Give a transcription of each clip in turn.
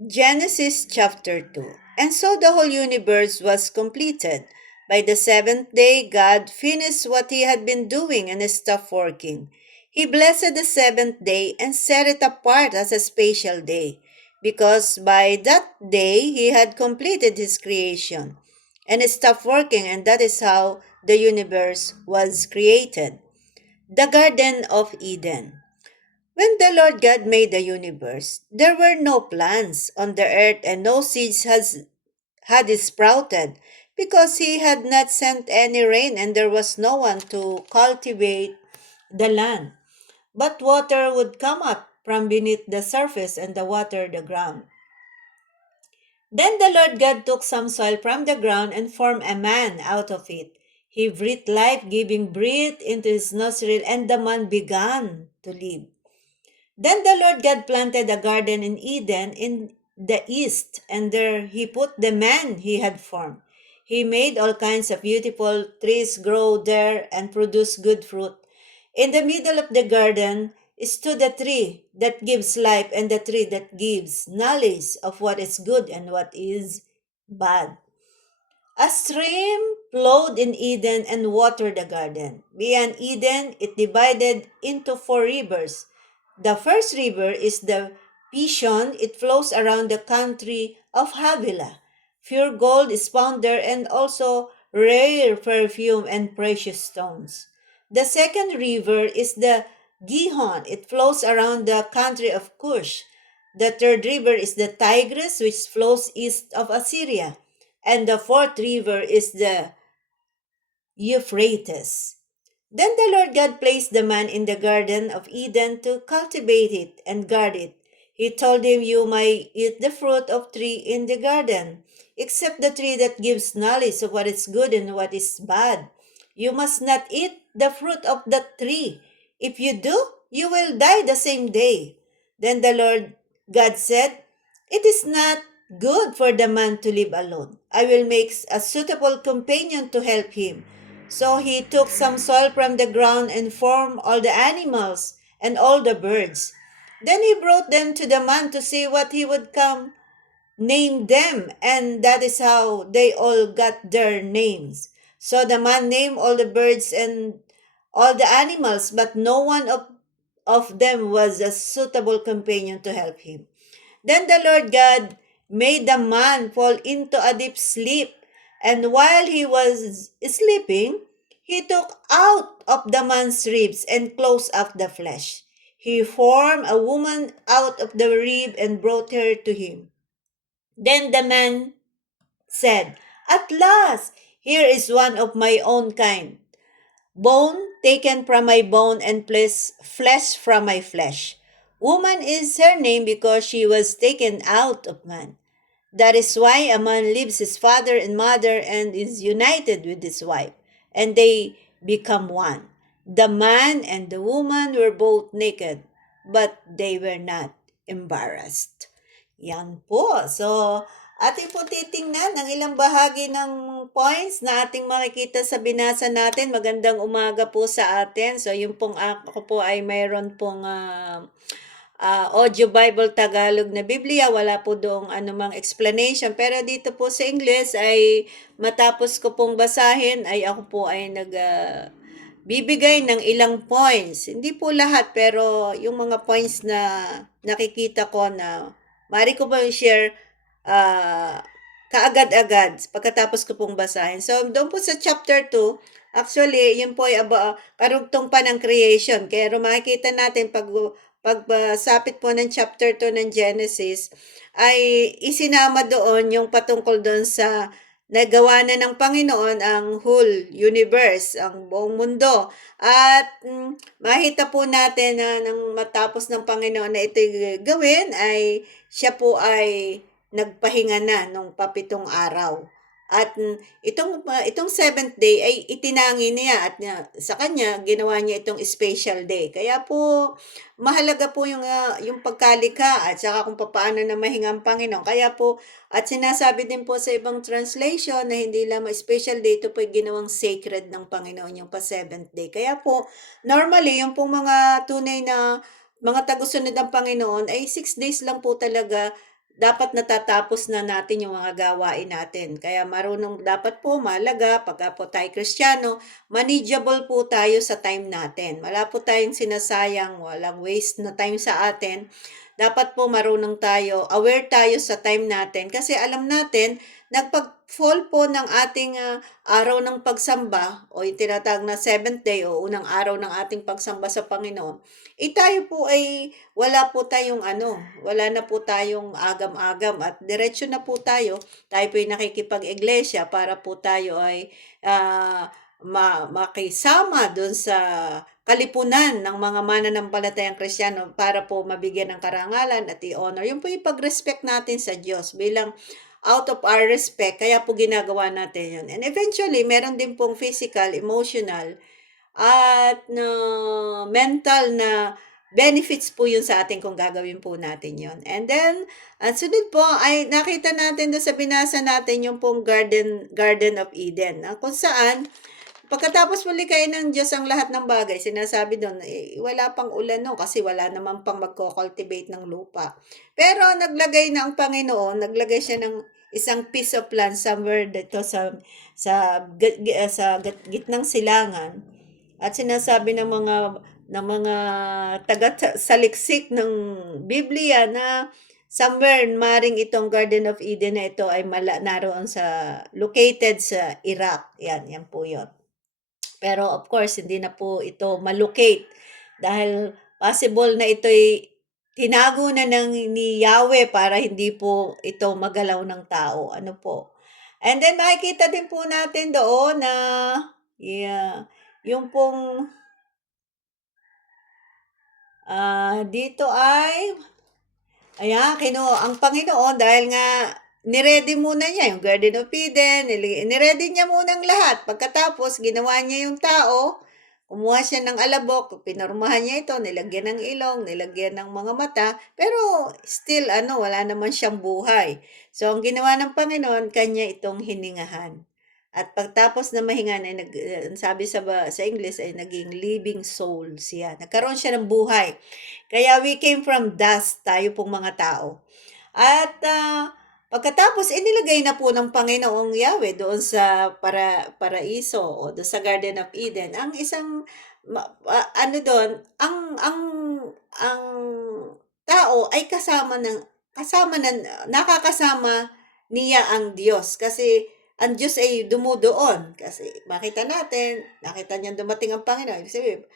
Genesis chapter 2. And so the whole universe was completed. By the seventh day, God finished what he had been doing and stopped working. He blessed the seventh day and set it apart as a special day, because by that day he had completed his creation and stopped working, and that is how the universe was created. The Garden of Eden. When the Lord God made the universe, there were no plants on the earth and no seeds had sprouted because he had not sent any rain and there was no one to cultivate the land. But water would come up from beneath the surface and the water the ground. Then the Lord God took some soil from the ground and formed a man out of it. He breathed life-giving breath into his nostril and the man began to live. Then the Lord God planted a garden in Eden in the east, and there he put the man he had formed. He made all kinds of beautiful trees grow there and produce good fruit. In the middle of the garden stood a tree that gives life and the tree that gives knowledge of what is good and what is bad. A stream flowed in Eden and watered the garden. Beyond Eden, it divided into four rivers. The first river is the Pishon. It flows around the country of Havilah. Pure gold is found there and also rare perfume and precious stones. The second river is the Gihon. It flows around the country of Cush. The third river is the Tigris, which flows east of Assyria. And the fourth river is the Euphrates. Then the Lord God placed the man in the garden of Eden to cultivate it and guard it. He told him, "You may eat the fruit of tree in the garden, except the tree that gives knowledge of what is good and what is bad. You must not eat the fruit of that tree. If you do, you will die the same day." Then the Lord God said, "It is not good for the man to live alone. I will make a suitable companion to help him." So he took some soil from the ground and formed all the animals and all the birds. Then he brought them to the man to see what he would come name them, and that is how they all got their names. So the man named all the birds and all the animals, but no one of them was a suitable companion to help him. Then the Lord God made the man fall into a deep sleep, and while he was sleeping, he took out of the man's ribs and closed up the flesh. He formed a woman out of the rib and brought her to him. Then the man said, "At last, here is one of my own kind, bone taken from my bone and flesh from my flesh. Woman is her name because she was taken out of man. That is why a man leaves his father and mother and is united with his wife, and they become one. The man and the woman were both naked, but they were not embarrassed." Yan po. So, ating po titingnan ang ilang bahagi ng points na ating makikita sa binasa natin. Magandang umaga po sa atin. So, yung pong ako po ay mayroon pong Audio Bible Tagalog na Biblia. Wala po doong anumang explanation. Pero dito po sa English ay matapos ko pong basahin ay ako po ay bibigay ng ilang points. Hindi po lahat pero yung mga points na nakikita ko na mari ko ba share kaagad-agad pagkatapos ko pong basahin. So, doon po sa chapter 2, actually, yun po ay karugtong pa ng creation. Kaya makikita natin pagsapit po ng chapter 2 ng Genesis, ay isinama doon yung patungkol doon sa nagawa na ng Panginoon ang whole universe, ang buong mundo. At makita po natin na nang matapos ng Panginoon na ito gawin, ay siya po ay nagpahinga na nung papitong araw. At itong seventh day ay itinangi niya at sa kanya ginawa niya itong special day. Kaya po mahalaga po yung pagkalikha at saka kung paano na mahinga ang Panginoon. Kaya po at sinasabi din po sa ibang translation na hindi lamang special day, ito po ay ginawang sacred ng Panginoon yung pa seventh day. Kaya po normally yung pong mga tunay na mga tagusunod ng Panginoon ay 6 days lang po talaga dapat natatapos na natin yung mga gawain natin. Kaya marunong dapat po mahalaga pagka po tayo Kristiyano, manageable po tayo sa time natin. Wala po tayong sinasayang, walang waste na time sa atin. Dapat po marunong tayo, aware tayo sa time natin kasi alam natin, nagpag-fall po ng ating araw ng pagsamba o yung tinatawag na 7th day o unang araw ng ating pagsamba sa Panginoon, tayo po ay wala po tayong wala na po tayong agam-agam at diretso na po tayo. Tayo po ay nakikipag-iglesia para po tayo ay makisama doon sa kalipunan ng mga mananampalatayang Kristiyano para po mabigyan ng karangalan at i-honor. Yung po yung pag-respect natin sa Diyos bilang out of our respect, kaya po ginagawa natin yun. And eventually, meron din pong physical, emotional, at mental na benefits po yun sa atin kung gagawin po natin yun. And then, ang sunod po ay nakita natin doon sa binasa natin yung pong Garden of Eden, kung saan pagkatapos malikain ng Diyos ang lahat ng bagay, sinasabi doon, wala pang ulan no kasi wala naman pang magko-cultivate ng lupa. Pero naglagay na ang Panginoon, naglagay siya ng isang piece of land somewhere dito sa gitnang silangan. At sinasabi ng mga taga-saliksik ng Biblia na somewhere maring itong Garden of Eden na ito ay naroon located sa Iraq. Yan po yun. Pero of course, hindi na po ito malocate dahil possible na ito'y tinago na ni Yahweh para hindi po ito magalaw ng tao. Ano po? And then makikita din po natin doon na yung pong dito ay ang Panginoon dahil nga niready muna niya yung Garden of Eden, niready niya muna ang lahat. Pagkatapos, ginawa niya yung tao, kumuha siya ng alabok, pinurmahan niya ito, nilagyan ng ilong, nilagyan ng mga mata, pero still, wala naman siyang buhay. So, ang ginawa ng Panginoon, kanya itong hiningahan. At pagtapos na mahinga na, sabi sa English ay naging living soul siya. Nagkaroon siya ng buhay. Kaya we came from dust, tayo pong mga tao. At pagkatapos, inilagay na po ng Panginoong Yahweh doon sa paraiso o doon sa Garden of Eden. Ang isang, doon, ang tao ay nakakasama niya ang Diyos. Kasi, ang Diyos ay dumudoon. Kasi, nakita niya dumating ang Panginoon. Ibig sabihin,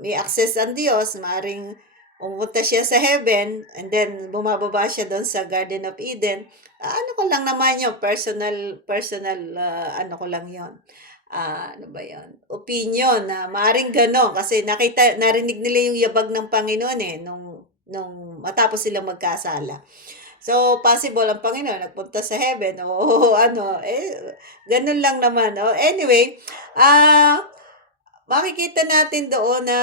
may access ang Diyos, maaaring pumunta siya sa heaven, and then bumababa siya doon sa Garden of Eden. Ano ko lang naman yun, personal, ano ko lang yun. Ano ba yun? Opinion na maaring gano'n kasi narinig nila yung yabag ng Panginoon nung matapos silang magkasala. So, possible ang Panginoon nagpunta sa heaven o ganun lang naman. Anyway, makikita natin doon na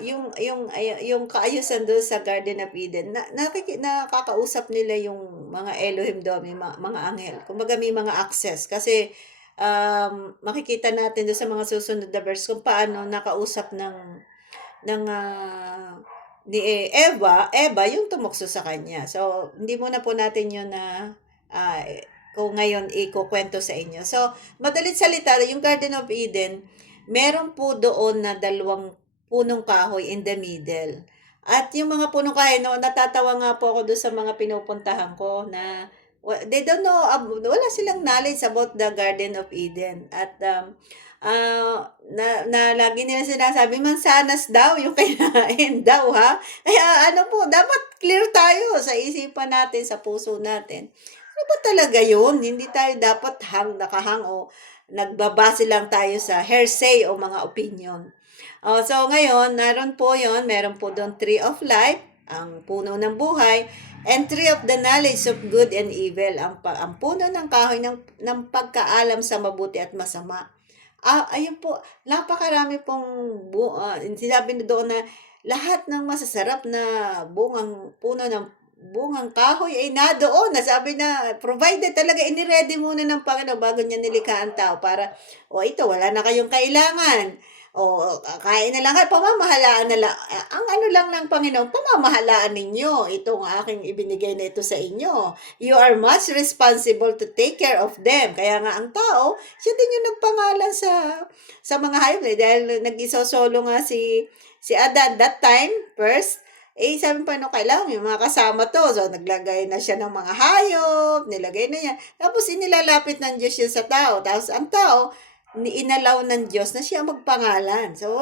yung kaayusan doon sa Garden of Eden, nakakausap nila yung mga Elohim doon, mga anghel. Kumbaga may mga access kasi makikita natin doon sa mga susunod na verse kung paano nakausap ni Eva yung tumukso sa kanya. So, hindi muna po natin yun na kung ngayon ikukwento sa inyo. So, madalit salita, yung Garden of Eden, meron po doon na 2 punong kahoy in the middle. At yung mga punong kahoy, natatawa nga po ako doon sa mga pinupuntahan ko na they don't know, wala silang knowledge about the Garden of Eden. At lagi nila sinasabi, mansanas daw yung kinain daw ha. Kaya dapat clear tayo sa isipan natin, sa puso natin. Ano ba talaga yun? Hindi tayo dapat nakahang o nagbabase lang tayo sa hearsay o mga opinion. So ngayon, meron po doon Tree of Life, ang puno ng buhay, and Tree of the Knowledge of Good and Evil, ang puno ng kahoy ng pagkaalam sa mabuti at masama. Ayun po, napakarami pong sinabi na doon na lahat ng masasarap na puno ng bungang kahoy ay nadoon. Nasabi na, provided talaga, iniready muna ng Panginoon bago niya nilikha ang tao para, ito, wala na kayong kailangan. kain na lang kayo, pamamahalaan na lang. Ang ano lang ng Panginoon, pamamahalaan ninyo itong aking ibinigay na ito sa inyo. You are much responsible to take care of them. Kaya nga ang tao, siya din yung nagpangalan sa mga hayop. Dahil nag-isosolo nga si Adan that time, first, sabi pa, no, kailangan yung mga kasama to. So, naglagay na siya ng mga hayop, nilagay na yan. Tapos, inilalapit ng Diyos yun sa tao. Tapos, ang tao, inalaw ng Diyos na siya magpangalan. So,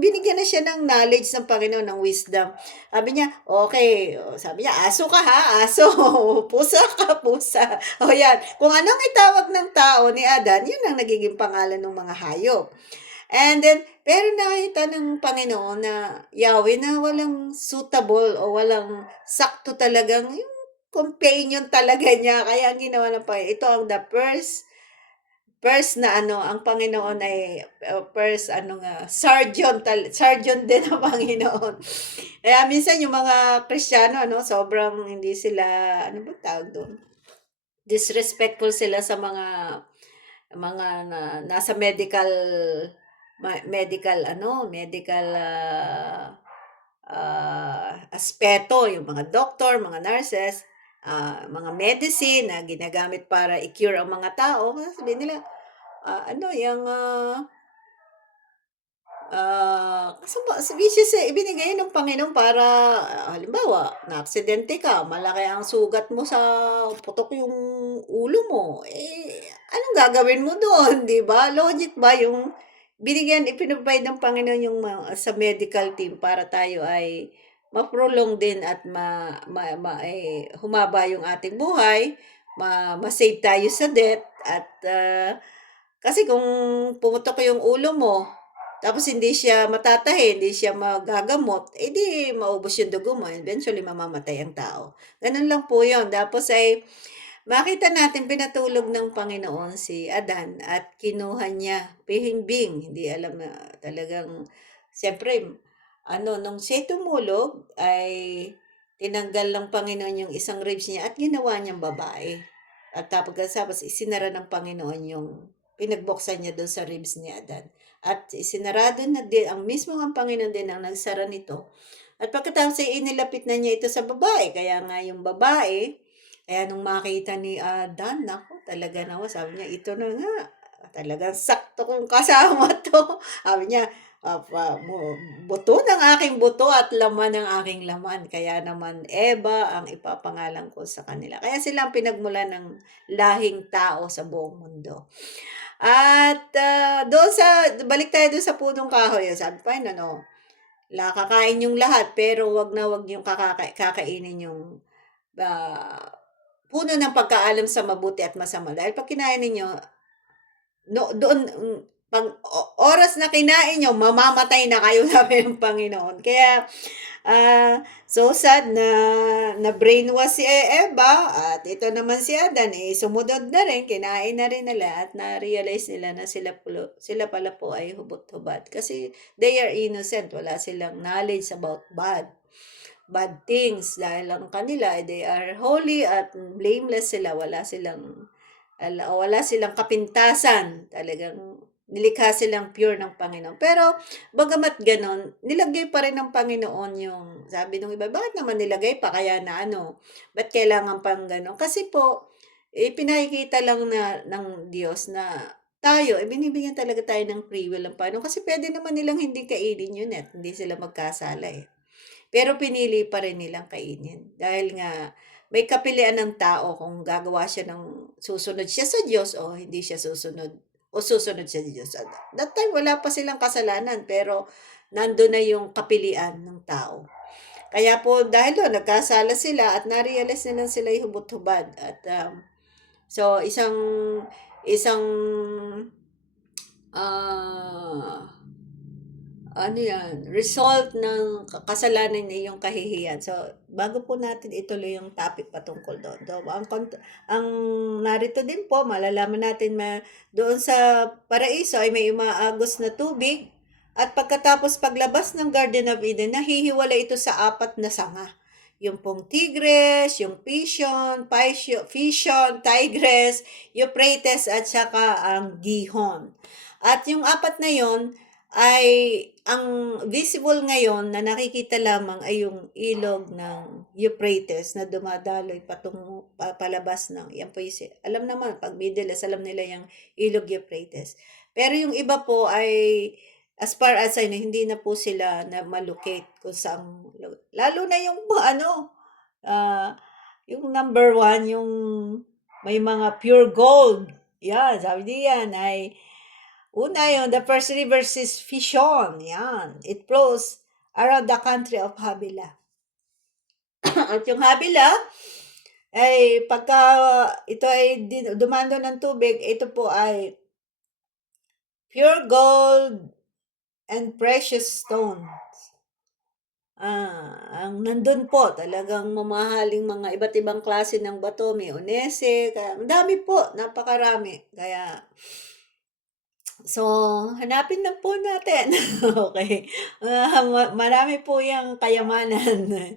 binigyan na siya ng knowledge ng Panginoon, ng wisdom. Sabi niya, okay. Sabi niya, aso ka ha, aso. Pusa ka, pusa. O yan. Kung anong itawag ng tao ni Adan, yun ang nagiging pangalan ng mga hayop. And then, pero nakita ng Panginoon na Yahweh na walang suitable o walang sakto talagang yung companion talaga niya. Kaya ang ginawa ng Panginoon, ito ang the first na ano, ang Panginoon ay first surgeon din ang Panginoon. Kaya minsan yung mga Kristiyano, sobrang hindi sila, ano ba tawag doon? Disrespectful sila sa mga nasa medical aspeto, yung mga doctor, mga nurses, mga medicine na ginagamit para i-cure ang mga tao. Sabihin nila, which ibinigay ng Panginoon para, halimbawa, na-aksidente ka, malaki ang sugat mo sa putok yung ulo mo, anong gagawin mo doon, di ba? Logic ba yung ipinaprovide ng Panginoon yung sa medical team para tayo ay ma-prolong din at humaba yung ating buhay, ma-save tayo sa death, at kasi kung pumutok yung ulo mo, tapos hindi siya matatahi, hindi siya magagamot, di maubos yung dugo mo, eventually mamamatay ang tao. Ganun lang po yun. Tapos ay makita natin pinatulog ng Panginoon si Adan at kinuha niya, pihimbing, hindi alam na talagang, siyempre, nung siya tumulog, ay tinanggal ng Panginoon yung isang ribs niya at ginawa niyang babae. At tapos isinara ng Panginoon yung pinagbuksan niya doon sa ribs ni Adan. At isinarado na din, ang mismo ang Panginoon din ang nagsara nito. At pagkatapos ay inilapit na niya ito sa babae. Kaya nga yung babae, kaya nung makita ni Adan, naku, talaga naman, sabi niya, ito na nga. Talagang sakto kong kasama to. Sabi niya, buto ng aking buto at laman ng aking laman. Kaya naman Eva ang ipapangalan ko sa kanila. Kaya sila ang pinagmula ng lahing tao sa buong mundo. At balik tayo doon sa punong kahoy. Sabi pa yun, kakain yung lahat, pero wag yung kakainin yung puno ng pagkaalam sa mabuti at masama. Dahil pag kinain ninyo, doon, pag oras na kinain nyo, mamamatay na kayo, sabi ng Panginoon. Kaya, so sad na brainwash si Eva, at ito naman si Adan, sumunod na rin, kinain na rin nila, at na-realize nila na sila pala po ay hubot-hubad. Kasi they are innocent, wala silang knowledge about bad things, dahil ang kanila, they are holy at blameless sila, wala silang kapintasan, talagang nilikha silang pure ng Panginoon. Pero, bagamat ganon, nilagay pa rin ng Panginoon yung, sabi ng iba, bakit naman nilagay pa? Kaya na ba't kailangan pang ganon? Kasi po, pinakikita lang ng Diyos na tayo, binibigyan talaga tayo ng free will ng Panginoon. Kasi pwede naman nilang hindi kainin yun at hindi sila magkasala Pero pinili pa rin nilang kainin. Dahil nga, may kapilian ng tao kung gagawa siya susunod siya sa Diyos o hindi siya susunod sa Diyos. At that time, wala pa silang kasalanan, pero nandun na yung kapilian ng tao. Kaya po, dahil doon, nagkasala sila at na-realize nila sila yung hubot-hubad. At so, isang result ng kasalanan na iyong kahihiyan. So, bago po natin ituloy yung topic patungkol doon. So, ang narito din po, malalaman natin doon sa paraiso ay may umaagos na tubig, at pagkatapos paglabas ng Garden of Eden, nahihiwalay ito sa 4 na sanga. Yung pong Tigris, yung Pishon, Tigris, Euphrates, at saka ang Gihon. At yung 4 na yon, ay ang visible ngayon na nakikita lamang ay yung ilog ng Euphrates na dumadaloy patungo palabas ng yan po yung, alam naman pag Middle East alam nila yung ilog Euphrates. Pero yung iba po ay as far as I know, hindi na po sila na malocate kung saan lalo na yung ano yung number one, yung may mga pure gold. Yan, sabi diyan ay una yun, the first river is Fishon. Yan. It flows around the country of Habila. At yung Habila, ay pagka ito ay dumando ng tubig, ito po ay pure gold and precious stone. Ang nandun po talagang mamahaling mga iba't ibang klase ng bato, may onese, kaya ang dami po, napakarami. Kaya so, hanapin lang po natin. Okay. Marami po yung kayamanan.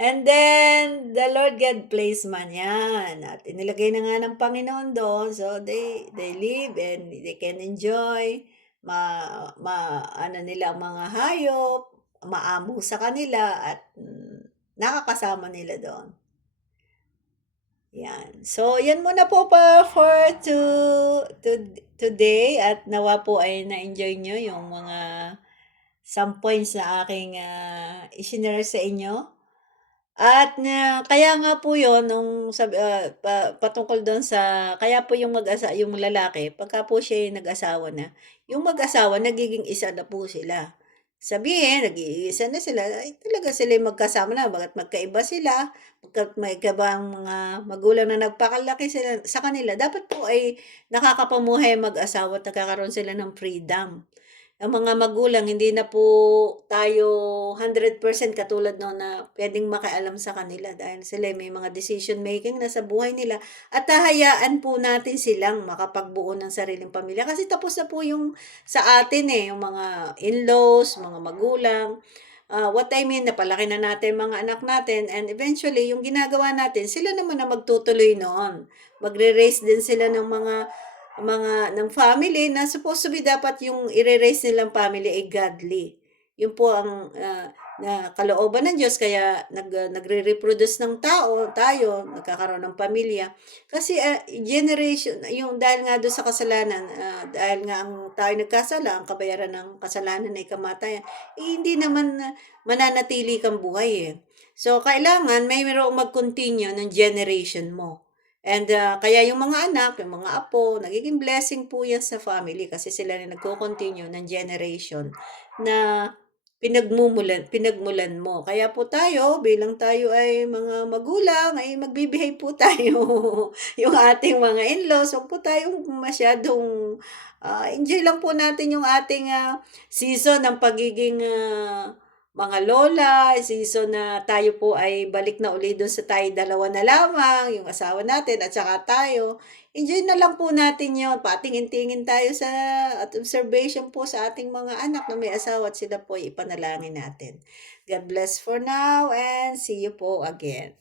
And then, the Lord God placed man yan. At inilagay na nga ng Panginoon doon. So, they live and they can enjoy. Ano nila ang mga hayop. Maamo sa kanila at nakakasama nila doon. Yan. So, yan muna po pa for today at nawa po ay na-enjoy nyo yung mga some points na aking isinare sa inyo. At kaya nga po yon nung patungkol doon sa kaya po yung lalaki pagka po siya nag-asawa na, yung mag-asawa nagiging isa na po sila. Sabihin nag-iisa na sila, ay talaga sila magkasama na bakit magkaiba sila, pagkat may kabang mga magulang na nagpakalaki sila sa kanila, dapat po ay nakakapamuhay ang mag-asawa at nagkakaroon sila ng freedom. Ang mga magulang hindi na po tayo 100% katulad noon na puwedeng makialam sa kanila dahil sila may mga decision making na sa buhay nila at hahayaan po natin silang makapagbuo ng sariling pamilya kasi tapos na po yung sa atin, yung mga in-laws, mga magulang. What I mean napalaki na natin mga anak natin and eventually yung ginagawa natin sila naman ang magtutuloy noon. Magre-raise din sila ng ng family na supposed to be dapat yung ire-raise nilang family ay godly. Yun po ang na kalooban ng Diyos kaya nagre-reproduce ng tayo, nagkakaroon ng pamilya. Kasi generation, yung dahil nga doon sa kasalanan, dahil nga ang tayo nagkasala, ang kabayaran ng kasalanan ay kamatayan, hindi naman mananatili kang buhay eh. So, kailangan may mayroong mag-continue ng generation mo. And kaya yung mga anak, yung mga apo, nagiging blessing po yan sa family kasi sila na nagko-continue ng generation na pinagmulan mo. Kaya po tayo, bilang tayo ay mga magulang, ay magbibihave po tayo. Yung ating mga in-laws, huwag po tayong masyadong enjoy lang po natin yung ating season ng pagiging mga lola, season na tayo po ay balik na uli doon sa tayo dalawa na lamang, yung asawa natin at saka tayo. Enjoy na lang po natin yun. Patingin-tingin tayo sa at observation po sa ating mga anak na may asawa at sila po ay ipanalangin natin. God bless for now and see you po again.